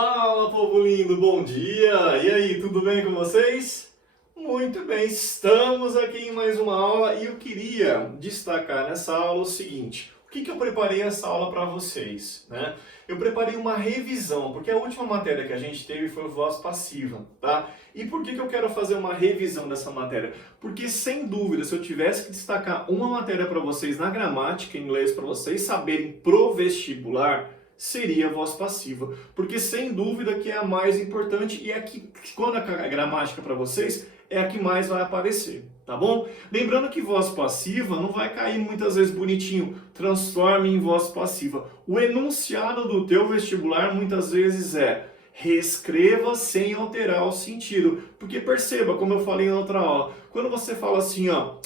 Fala, povo lindo, bom dia! E aí, tudo bem com vocês? Muito bem, estamos aqui em mais uma aula e eu queria destacar nessa aula o seguinte: o que eu preparei essa aula para vocês, né? Eu preparei uma revisão, porque a última matéria que a gente teve foi voz passiva, tá? E por que eu quero fazer uma revisão dessa matéria? Porque, sem dúvida, se eu tivesse que destacar uma matéria para vocês na gramática em inglês, para vocês saberem pro vestibular, seria a voz passiva, porque sem dúvida que é a mais importante e é que quando a gramática para vocês é a que mais vai aparecer, tá bom? Lembrando que voz passiva não vai cair muitas vezes bonitinho, transforme em voz passiva. O enunciado do teu vestibular muitas vezes é reescreva sem alterar o sentido, porque perceba, como eu falei na outra aula, quando você fala assim, ó,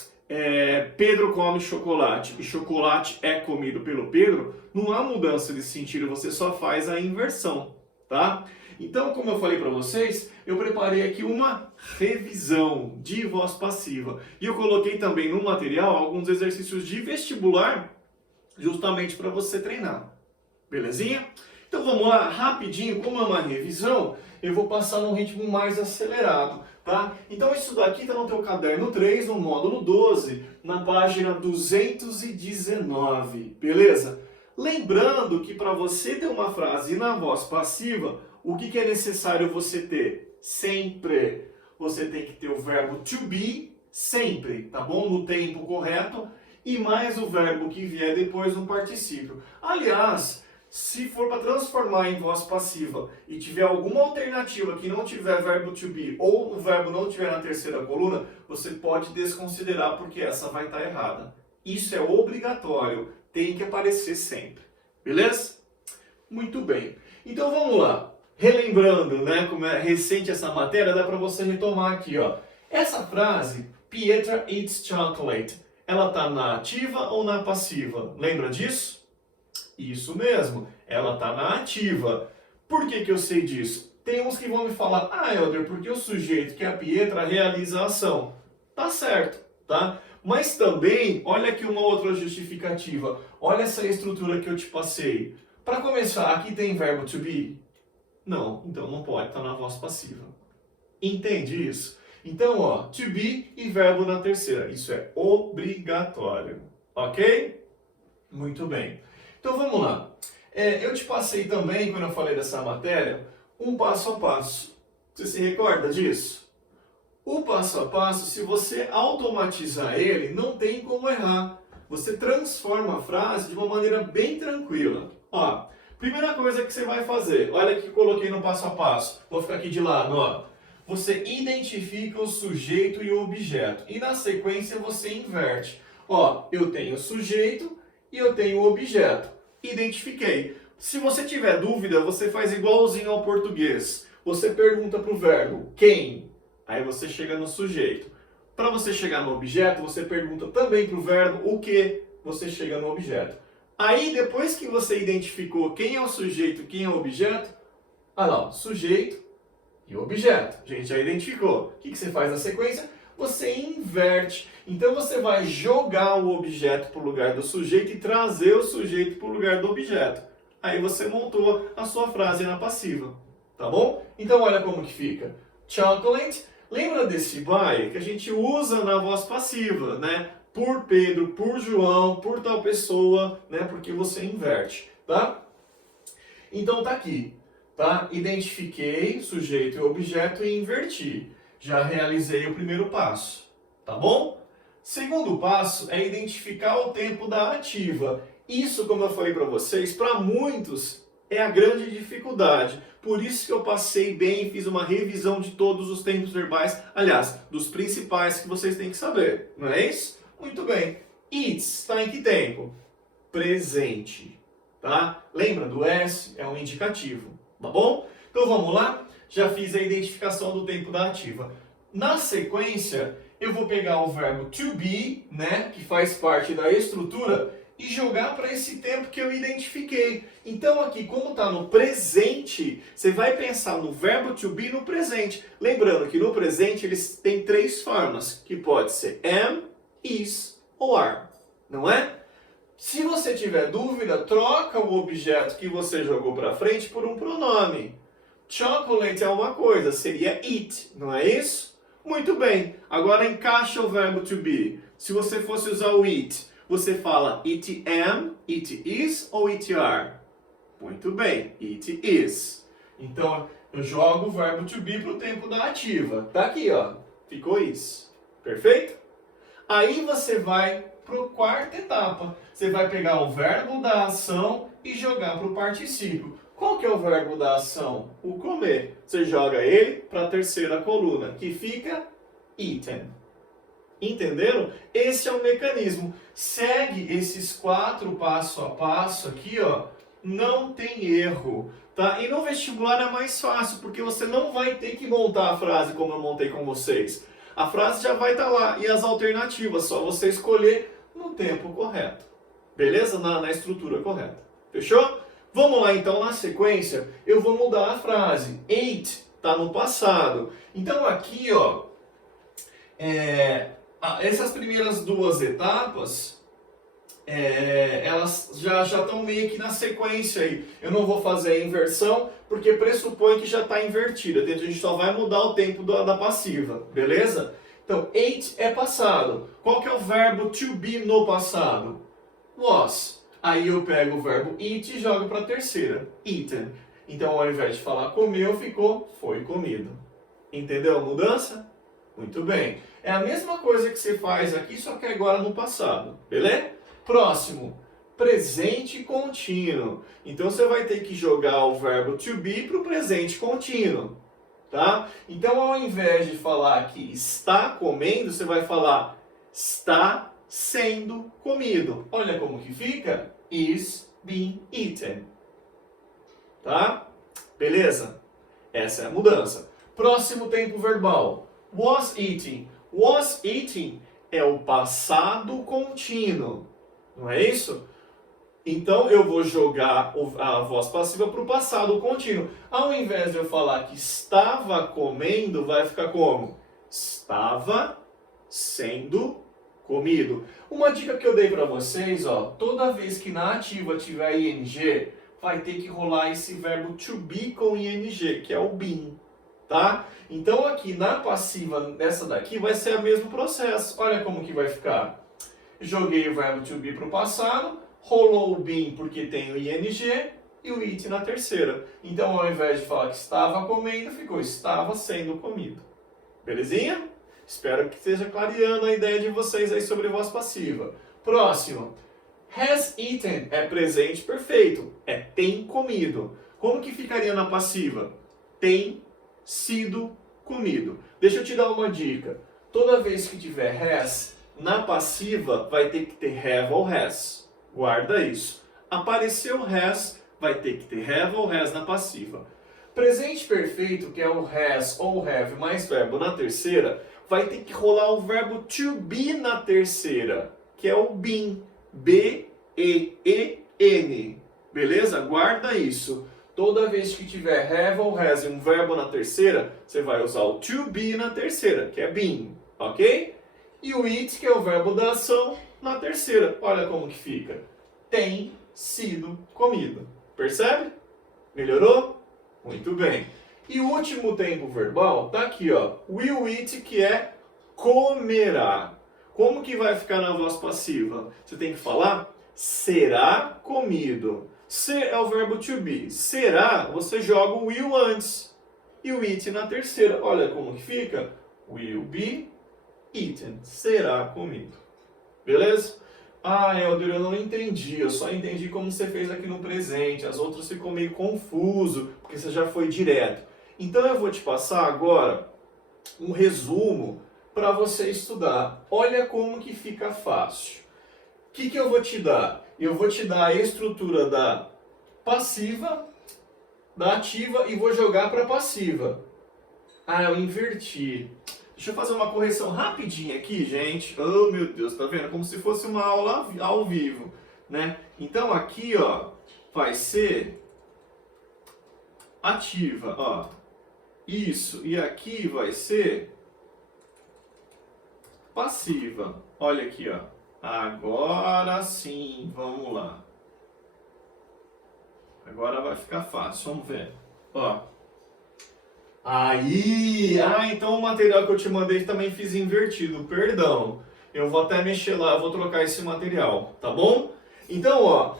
Pedro come chocolate e chocolate é comido pelo Pedro, não há mudança de sentido, você só faz a inversão, tá? Então, como eu falei para vocês, eu preparei aqui uma revisão de voz passiva. E eu coloquei também no material alguns exercícios de vestibular, justamente para você treinar. Belezinha? Então vamos lá, rapidinho, como é uma revisão, eu vou passar num ritmo mais acelerado, tá? Então isso daqui está no teu caderno 3, no módulo 12, na página 219, beleza? Lembrando que para você ter uma frase na voz passiva, o que é necessário você ter? Sempre. Você tem que ter o verbo to be, sempre, tá bom? No tempo correto, e mais o verbo que vier depois no particípio. Aliás, se for para transformar em voz passiva e tiver alguma alternativa que não tiver verbo to be ou o verbo não tiver na terceira coluna, você pode desconsiderar porque essa vai estar errada. Isso é obrigatório, tem que aparecer sempre. Beleza? Muito bem. Então vamos lá. Relembrando, né, como é recente essa matéria, dá para você retomar aqui, ó. Essa frase, Pietra eats chocolate, ela está na ativa ou na passiva? Lembra disso? Isso mesmo, ela está na ativa. Por que eu sei disso? Tem uns que vão me falar, Helder, porque o sujeito, que é a Pietra, realiza a ação. Tá certo, tá? Mas também, olha aqui uma outra justificativa. Olha essa estrutura que eu te passei. Para começar, aqui tem verbo to be? Não, então não pode estar na voz passiva. Entende isso? Então, ó, to be e verbo na terceira. Isso é obrigatório. Ok? Muito bem. Então vamos lá. Eu te passei também, quando eu falei dessa matéria, um passo a passo. Você se recorda disso? O passo a passo, se você automatizar ele, não tem como errar. Você transforma a frase de uma maneira bem tranquila. Ó, primeira coisa que você vai fazer, olha que eu coloquei no passo a passo. Vou ficar aqui de lado, ó. Você identifica o sujeito e o objeto. E na sequência você inverte. Ó, eu tenho o sujeito e eu tenho o objeto. Identifiquei. Se você tiver dúvida, você faz igualzinho ao português. Você pergunta para o verbo, quem? Aí você chega no sujeito. Para você chegar no objeto, você pergunta também para o verbo, o que? Você chega no objeto. Aí, depois que você identificou quem é o sujeito, quem é o objeto, olha lá, sujeito e objeto. A gente já identificou. O que você faz na sequência? Você inverte. Então você vai jogar o objeto para o lugar do sujeito e trazer o sujeito para o lugar do objeto. Aí você montou a sua frase na passiva. Tá bom? Então olha como que fica. Chocolate. Lembra desse by que a gente usa na voz passiva, né? Por Pedro, por João, por tal pessoa, né? Porque você inverte, tá? Então tá aqui, tá? Identifiquei sujeito e objeto e inverti. Já realizei o primeiro passo, tá bom? Segundo passo é identificar o tempo da ativa. Isso, como eu falei para vocês, para muitos é a grande dificuldade. Por isso que eu passei bem e fiz uma revisão de todos os tempos verbais, aliás, dos principais que vocês têm que saber, não é isso? Muito bem. Eats está em que tempo? Presente, tá? Lembra do S? É um indicativo, tá bom? Então vamos lá? Já fiz a identificação do tempo da ativa. Na sequência, eu vou pegar o verbo to be, né, que faz parte da estrutura, e jogar para esse tempo que eu identifiquei. Então aqui, como está no presente, você vai pensar no verbo to be no presente. Lembrando que no presente eles têm três formas, que pode ser am, is ou are, não é? Se você tiver dúvida, troca o objeto que você jogou para frente por um pronome. Chocolate é uma coisa, seria eat, não é isso? Muito bem, agora encaixa o verbo to be. Se você fosse usar o it, você fala it am, it is ou it are? Muito bem, it is. Então, eu jogo o verbo to be para o tempo da ativa. Tá aqui, ó. Ficou isso. Perfeito? Aí você vai para a quarta etapa. Você vai pegar o verbo da ação e jogar para o particípio. Qual que é o verbo da ação? O comer. Você joga ele para a terceira coluna, que fica eaten. Entenderam? Esse é o mecanismo. Segue esses 4 passo a passo aqui, ó. Não tem erro, tá? E no vestibular é mais fácil, porque você não vai ter que montar a frase como eu montei com vocês. A frase já vai estar lá e as alternativas, só você escolher no tempo correto. Beleza? Na estrutura correta. Fechou? Vamos lá então na sequência. Eu vou mudar a frase. Ate está no passado. Então aqui, ó, essas primeiras 2 etapas, elas já estão meio que na sequência aí. Eu não vou fazer a inversão, porque pressupõe que já está invertida. A gente só vai mudar o tempo da passiva, beleza? Então, ate é passado. Qual que é o verbo to be no passado? Was. Aí eu pego o verbo eat e jogo para a terceira, eaten. Então, ao invés de falar comeu, ficou foi comido. Entendeu a mudança? Muito bem. É a mesma coisa que você faz aqui, só que agora no passado, beleza? Próximo, presente contínuo. Então você vai ter que jogar o verbo to be para o presente contínuo, tá? Então ao invés de falar que está comendo, você vai falar está sendo comido. Olha como que fica. Is being eaten. Tá? Beleza? Essa é a mudança. Próximo tempo verbal. Was eating. Was eating é o passado contínuo. Não é isso? Então eu vou jogar a voz passiva para o passado contínuo. Ao invés de eu falar que estava comendo, vai ficar como? Estava sendo comido. Uma dica que eu dei para vocês, ó, toda vez que na ativa tiver ing, vai ter que rolar esse verbo to be com ing, que é o been, tá? Então aqui na passiva dessa daqui vai ser o mesmo processo. Olha como que vai ficar. Joguei o verbo to be para o passado, rolou o been porque tem o ing e o it na terceira. Então ao invés de falar que estava comendo, ficou estava sendo comido. Belezinha? Espero que esteja clareando a ideia de vocês aí sobre voz passiva. Próximo. Has eaten é presente perfeito. É tem comido. Como que ficaria na passiva? Tem sido comido. Deixa eu te dar uma dica. Toda vez que tiver has, na passiva vai ter que ter have ou has. Guarda isso. Apareceu has, vai ter que ter have ou has na passiva. Presente perfeito, que é o has ou have mais verbo na terceira, vai ter que rolar o verbo to be na terceira, que é o been. B-E-E-N. Beleza? Guarda isso. Toda vez que tiver have ou has e um verbo na terceira, você vai usar o to be na terceira, que é been. Ok? E o it, que é o verbo da ação, na terceira. Olha como que fica. Tem sido comido. Percebe? Melhorou? Muito bem. E o último tempo verbal tá aqui, ó. Will eat, que é comerá. Como que vai ficar na voz passiva? Você tem que falar será comido. Ser é o verbo to be. Será, você joga o will antes. E o it na terceira. Olha como que fica. Will be eaten. Será comido. Beleza? Ah, Helder, eu não entendi. Eu só entendi como você fez aqui no presente. As outras ficou meio confuso, porque você já foi direto. Então eu vou te passar agora um resumo para você estudar. Olha como que fica fácil. O que eu vou te dar? Eu vou te dar a estrutura da passiva, da ativa e vou jogar para passiva. Ah, eu inverti. Deixa eu fazer uma correção rapidinha aqui, gente. Oh, meu Deus, tá vendo? Como se fosse uma aula ao vivo, né? Então aqui, ó, vai ser ativa, ó. Isso. E aqui vai ser passiva. Olha aqui, ó. Agora sim, vamos lá. Agora vai ficar fácil, vamos ver. Ó, Aí! Ah, então o material que eu te mandei também fiz invertido, perdão. Eu vou até mexer lá, vou trocar esse material, tá bom? Então, ó, o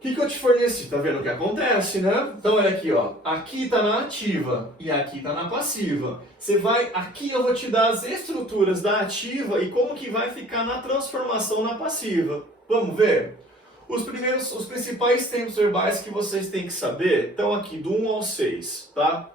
que eu te forneci? Tá vendo o que acontece, né? Então, olha aqui, ó. Aqui tá na ativa e aqui tá na passiva. Você vai... Aqui eu vou te dar as estruturas da ativa e como que vai ficar na transformação na passiva. Vamos ver? Os principais tempos verbais que vocês têm que saber estão aqui, do 1 ao 6, tá?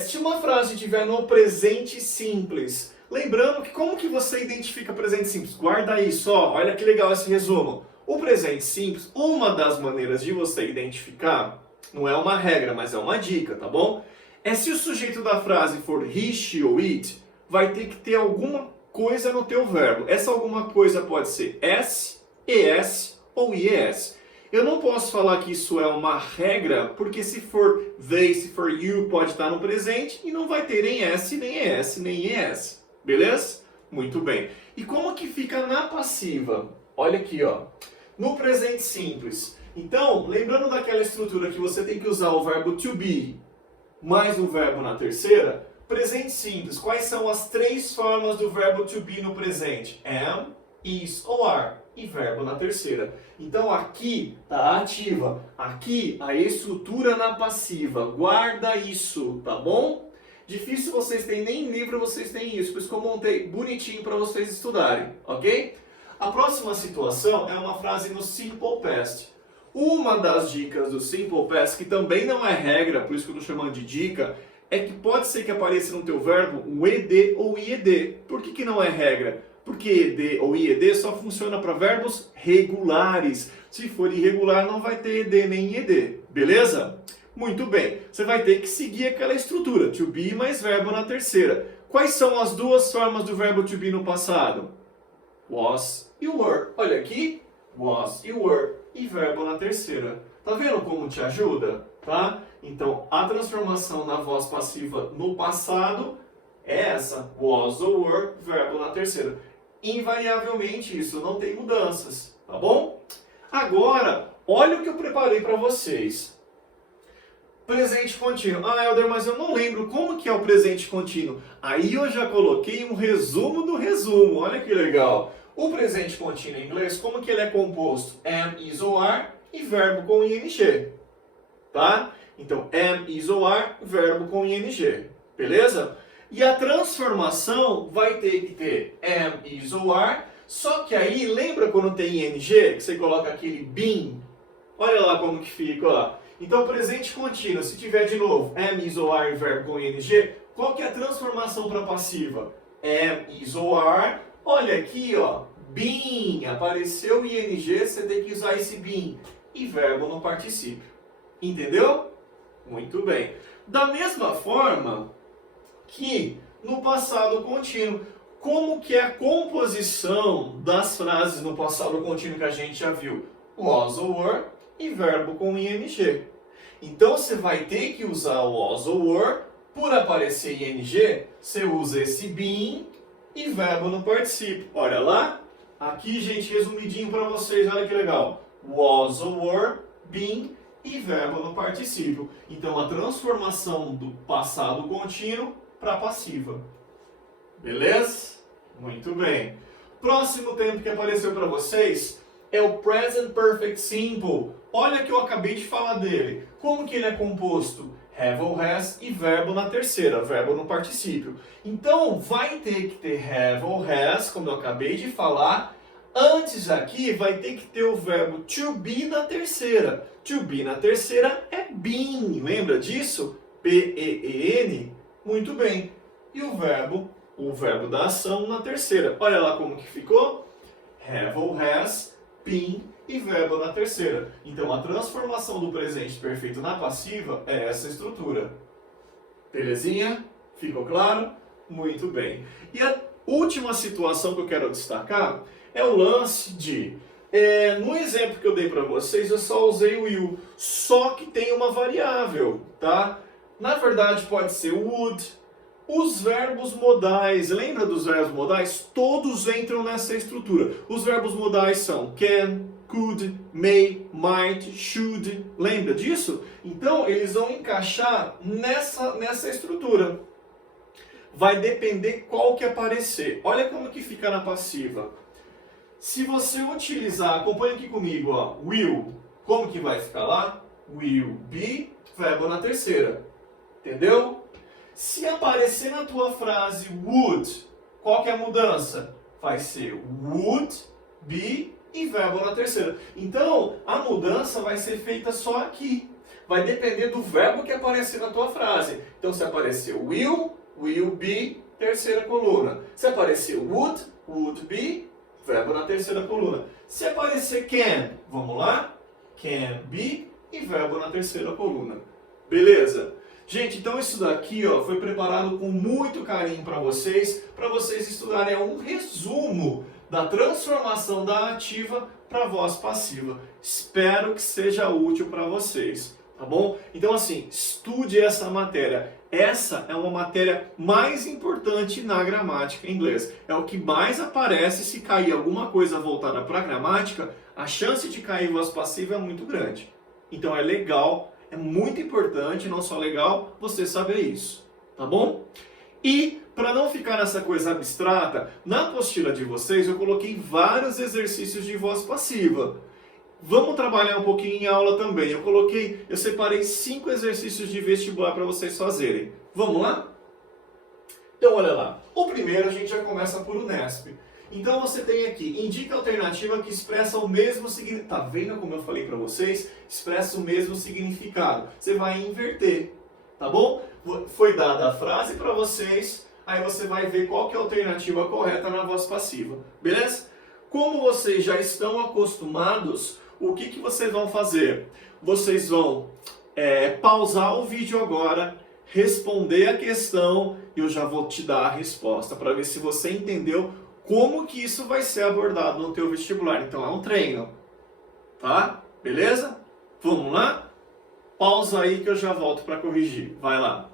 Se uma frase estiver no presente simples, lembrando que como que você identifica presente simples? Guarda isso, ó, olha que legal esse resumo. O presente simples, uma das maneiras de você identificar, não é uma regra, mas é uma dica, tá bom? É se o sujeito da frase for he, she ou it, vai ter que ter alguma coisa no teu verbo. Essa alguma coisa pode ser s, es ou ies. Eu não posso falar que isso é uma regra, porque se for they, se for you, pode estar no presente e não vai ter nem s, nem es, nem es. Beleza? Muito bem. E como que fica na passiva? Olha aqui, ó. No presente simples. Então, lembrando daquela estrutura que você tem que usar o verbo to be mais um verbo na terceira, presente simples. Quais são as três formas do verbo to be no presente? Am, is ou are. E verbo na terceira. Então aqui está a ativa, aqui a estrutura na passiva. Guarda isso, tá bom? Difícil vocês terem, nem em livro vocês têm isso, por isso que eu montei bonitinho para vocês estudarem, ok? A próxima situação é uma frase no Simple Past. Uma das dicas do Simple Past, que também não é regra, por isso que eu estou chamando de dica, é que pode ser que apareça no teu verbo um ed ou ied. Por que não é regra? Porque ed ou ied só funciona para verbos regulares. Se for irregular, não vai ter ed nem ied. Beleza? Muito bem. Você vai ter que seguir aquela estrutura. To be mais verbo na terceira. Quais são as duas formas do verbo to be no passado? Was e were. Olha aqui. Was e were. E verbo na terceira. Tá vendo como te ajuda? Tá? Então, a transformação na voz passiva no passado é essa. Was ou were, verbo na terceira. Invariavelmente isso, não tem mudanças, tá bom? Agora, olha o que eu preparei para vocês. Presente contínuo. Ah, Helder, mas eu não lembro como que é o presente contínuo. Aí eu já coloquei um resumo do resumo, olha que legal. O presente contínuo em inglês, como que ele é composto? Am, is ou are e verbo com ing, tá? Então, am, is ou are, verbo com ing, beleza? E a transformação vai ter que ter am, is ou are, só que aí, lembra quando tem ing, que você coloca aquele been? Olha lá como que fica, ó. Então, presente contínuo, se tiver de novo am, is ou are, verbo com ing, qual que é a transformação para passiva? Am, is ou are, olha aqui, ó, been, apareceu ing, você tem que usar esse been, e verbo no particípio. Entendeu? Muito bem. Da mesma forma que no passado contínuo, como que é a composição das frases no passado contínuo que a gente já viu? Was ou were e verbo com ing. Então você vai ter que usar o was ou were, por aparecer ing, você usa esse been e verbo no particípio. Olha lá, aqui gente, resumidinho para vocês, olha que legal. Was ou were, been e verbo no particípio. Então a transformação do passado contínuo para passiva. Beleza? Muito bem. Próximo tempo que apareceu para vocês é o Present Perfect Simple. Olha que eu acabei de falar dele. Como que ele é composto? Have ou has e verbo na terceira, verbo no particípio. Então vai ter que ter have ou has, como eu acabei de falar. Antes aqui vai ter que ter o verbo to be na terceira. To be na terceira é been, lembra disso? B-E-E-N? Muito bem. E o verbo da ação na terceira. Olha lá como que ficou. Have ou has, been e verbo na terceira. Então a transformação do presente perfeito na passiva é essa estrutura. Belezinha? Ficou claro? Muito bem. E a última situação que eu quero destacar é o lance de... no exemplo que eu dei para vocês, eu só usei o will, só que tem uma variável, tá? Na verdade pode ser would. Os verbos modais, lembra dos verbos modais? Todos entram nessa estrutura. Os verbos modais são can, could, may, might, should. Lembra disso? Então, eles vão encaixar nessa estrutura. Vai depender qual que aparecer. Olha como que fica na passiva. Se você utilizar, acompanha aqui comigo, ó, will, como que vai ficar lá? Will be, verbo na terceira. Entendeu? Se aparecer na tua frase would, qual que é a mudança? Vai ser would be e verbo na terceira. Então, a mudança vai ser feita só aqui. Vai depender do verbo que aparecer na tua frase. Então, se aparecer will be, terceira coluna. Se aparecer would be, verbo na terceira coluna. Se aparecer can, vamos lá? Can be e verbo na terceira coluna. Beleza? Gente, então isso daqui ó, foi preparado com muito carinho para vocês estudarem. É um resumo da transformação da ativa para voz passiva. Espero que seja útil para vocês, tá bom? Então assim, estude essa matéria. Essa é uma matéria mais importante na gramática em inglês. É o que mais aparece. Se cair alguma coisa voltada para a gramática, a chance de cair voz passiva é muito grande. Então é legal, é muito importante, não só legal, você saber isso, tá bom? E, para não ficar nessa coisa abstrata, na apostila de vocês eu coloquei vários exercícios de voz passiva. Vamos trabalhar um pouquinho em aula também. Eu separei 5 exercícios de vestibular para vocês fazerem. Vamos lá? Então, olha lá. O primeiro a gente já começa por Unesp. Então você tem aqui, indica a alternativa que expressa o mesmo significado. Tá vendo como eu falei para vocês? Expressa o mesmo significado. Você vai inverter, tá bom? Foi dada a frase para vocês, aí você vai ver qual que é a alternativa correta na voz passiva, beleza? Como vocês já estão acostumados, o que vocês vão fazer? Vocês vão pausar o vídeo agora, responder a questão e eu já vou te dar a resposta para ver se você entendeu como que isso vai ser abordado no teu vestibular. Então é um treino, tá? Beleza? Vamos lá? Pausa aí que eu já volto para corrigir. Vai lá.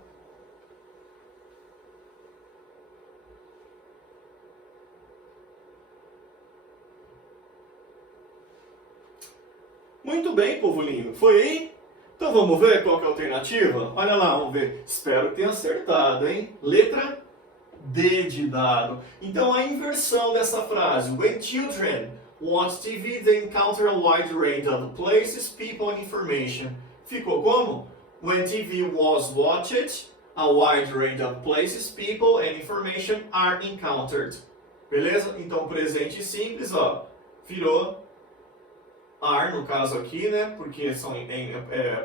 Muito bem, povo lindo. Foi aí? Então vamos ver qual que é a alternativa? Olha lá, vamos ver. Espero que tenha acertado, hein? Letra D de dado. Então a inversão dessa frase. When children watch TV, they encounter a wide range of places, people and information. Ficou como? When TV was watched, a wide range of places, people and information are encountered. Beleza? Então presente simples, ó. Virou are, no caso aqui, né? Porque são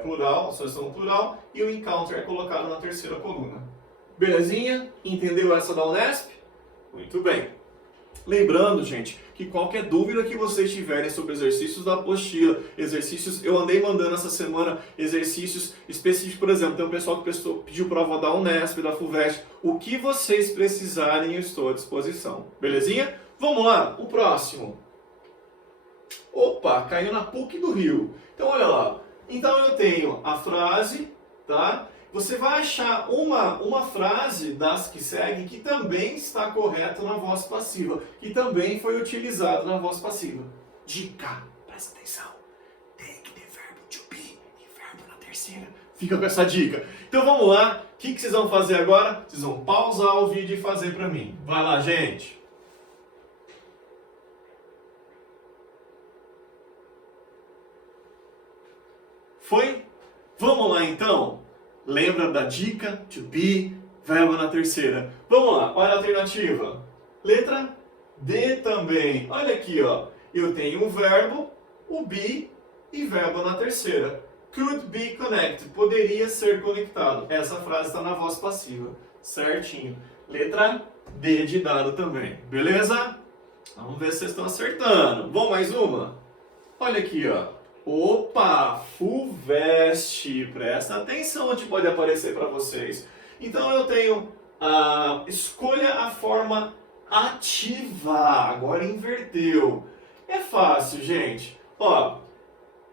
plural, só são plural. E o encounter é colocado na terceira coluna. Belezinha? Entendeu essa da Unesp? Muito bem. Lembrando, gente, que qualquer dúvida que vocês tiverem sobre exercícios da apostila, exercícios, eu andei mandando essa semana exercícios específicos, por exemplo, tem um pessoal que pediu prova da Unesp, da FUVEST, o que vocês precisarem eu estou à disposição. Belezinha? Vamos lá, o próximo. Opa, caiu na PUC do Rio. Então, olha lá. Então, eu tenho a frase, tá? Você vai achar uma frase das que seguem que também está correta na voz passiva, que também foi utilizada na voz passiva. Dica, presta atenção, tem que ter verbo to be e verbo na terceira. Fica com essa dica. Então vamos lá, o que vocês vão fazer agora? Vocês vão pausar o vídeo e fazer para mim. Vai lá, gente. Foi? Vamos lá então? Lembra da dica? To be, verbo na terceira. Vamos lá, olha a alternativa. Letra D também. Olha aqui, ó. Eu tenho um verbo, o be, e verbo na terceira. Could be connected. Poderia ser conectado. Essa frase está na voz passiva. Certinho. Letra D de dado também. Beleza? Vamos ver se vocês estão acertando. Vamos mais uma? Olha aqui, ó. Opa, FUVEST, presta atenção onde pode aparecer para vocês. Então eu tenho, escolha a forma ativa, agora inverteu. É fácil, gente. Ó,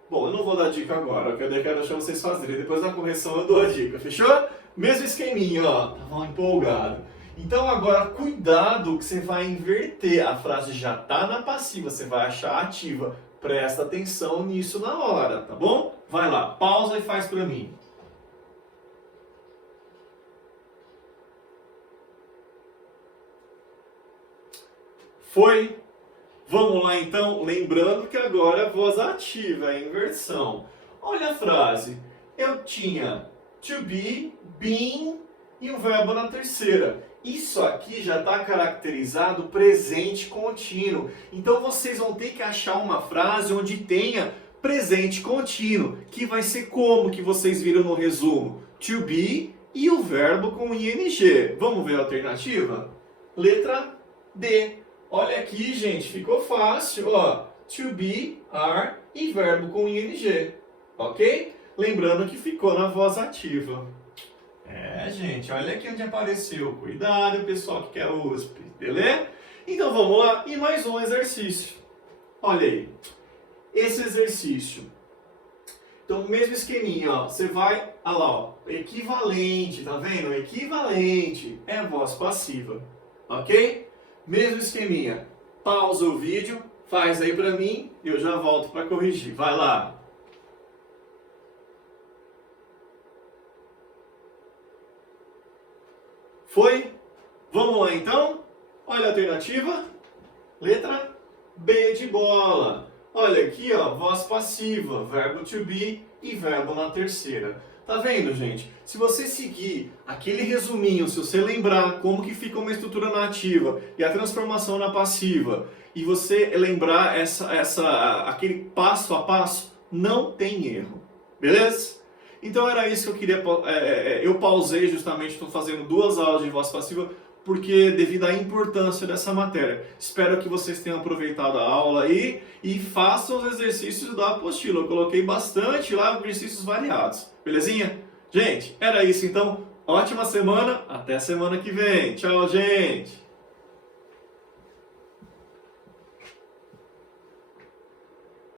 bom, eu não vou dar dica agora, eu quero deixar vocês fazerem, depois da correção eu dou a dica, fechou? Mesmo esqueminha, ó, tava empolgado. Então agora, cuidado que você vai inverter, a frase já está na passiva, você vai achar ativa. Presta atenção nisso na hora, tá bom? Vai lá, pausa e faz para mim. Foi? Vamos lá então, lembrando que agora é voz ativa, é inversão. Olha a frase. Eu tinha to be, been e um verbo na terceira. Isso aqui já está caracterizado presente contínuo. Então vocês vão ter que achar uma frase onde tenha presente contínuo, que vai ser como que vocês viram no resumo. To be e o verbo com ing. Vamos ver a alternativa? Letra D. Olha aqui, gente, ficou fácil, ó. To be, are e verbo com ing, ok? Lembrando que ficou na voz ativa. Gente, olha aqui onde apareceu. Cuidado, pessoal que quer USP, beleza? Então vamos lá, e mais um exercício. Olha aí, esse exercício. Então, mesmo esqueminha, ó. Você vai, olha lá, ó, equivalente, tá vendo? Equivalente é voz passiva, ok? Mesmo esqueminha, pausa o vídeo, faz aí pra mim, eu já volto para corrigir. Vai lá. Foi? Vamos lá então? Olha a alternativa. Letra B de bola. Olha aqui, ó, voz passiva, verbo to be e verbo na terceira. Tá vendo, gente? Se você seguir aquele resuminho, se você lembrar como que fica uma estrutura na ativa e a transformação na passiva, e você lembrar aquele passo a passo, não tem erro. Beleza? Então era isso que eu queria... eu pausei justamente, estou fazendo 2 aulas de voz passiva, porque devido à importância dessa matéria. Espero que vocês tenham aproveitado a aula aí e façam os exercícios da apostila. Eu coloquei bastante lá, exercícios variados. Belezinha? Gente, era isso então. Ótima semana, até semana que vem. Tchau, gente!